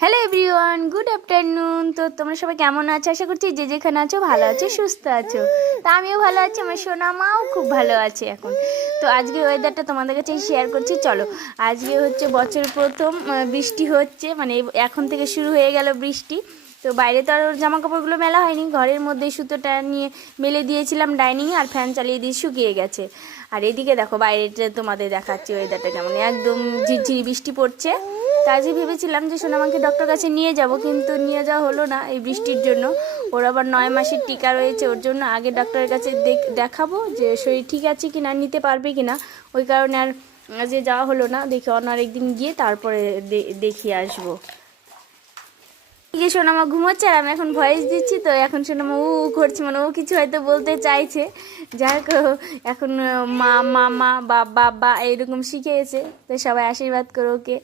Hello everyone, good afternoon. তো তোমরা সবাই কেমন আছো? আশা করছি যে যেখানে আছো ভালো আছো, সুস্থ আছো। তা আমিও ভালো আছি, আমার সোনা মাও খুব ভালো আছে এখন। তো আজকে ওয়েদারটা তোমাদের কাছে শেয়ার করছি। চলো, আজকে হচ্ছে বছরের প্রথম বৃষ্টি হচ্ছে, মানে এখন থেকে শুরু হয়ে গেল বৃষ্টি। তো বাইরে তো আর জামা কাপড়গুলো মেলা হয়নি, ঘরের মধ্যে সুতোটা নিয়ে মেলে দিয়েছিলাম ডাইনিংয়ে, আর ফ্যান চালিয়ে দিয়ে শুকিয়ে গেছে। আর এদিকে দেখো বাইরেটা তোমাদের দেখাচ্ছি ওয়েদারটা কেমন, একদম ঝিরঝিরি বৃষ্টি পড়ছে। তাই যে ভেবেছিলাম যে সোনামাকে ডক্টর কাছে নিয়ে যাব, কিন্তু নিয়ে যাওয়া হলো না এই বৃষ্টির জন্য। ওর আবার 9 মাসের টিকা রয়েছে, ওর জন্য আগে ডক্টরের কাছে দেখাবো যে শরীর ঠিক আছে কি না, নিতে পারবে কি না। ওই কারণে আর যে যাওয়া হলো না। দেখি অন্য আরেকদিন গিয়ে তারপরে দেখিয়ে আসবো। সোনামা ঘুমোচ্ছে আর আমি এখন ভয়েস দিচ্ছি, তো এখন সোনামা করছে, মানে ও কিছু হয়তো বলতে চাইছে। যাই হোক, এখন মা মামা বা বাবা এইরকম শিখেছে, তো সবাই আশীর্বাদ করো ওকে।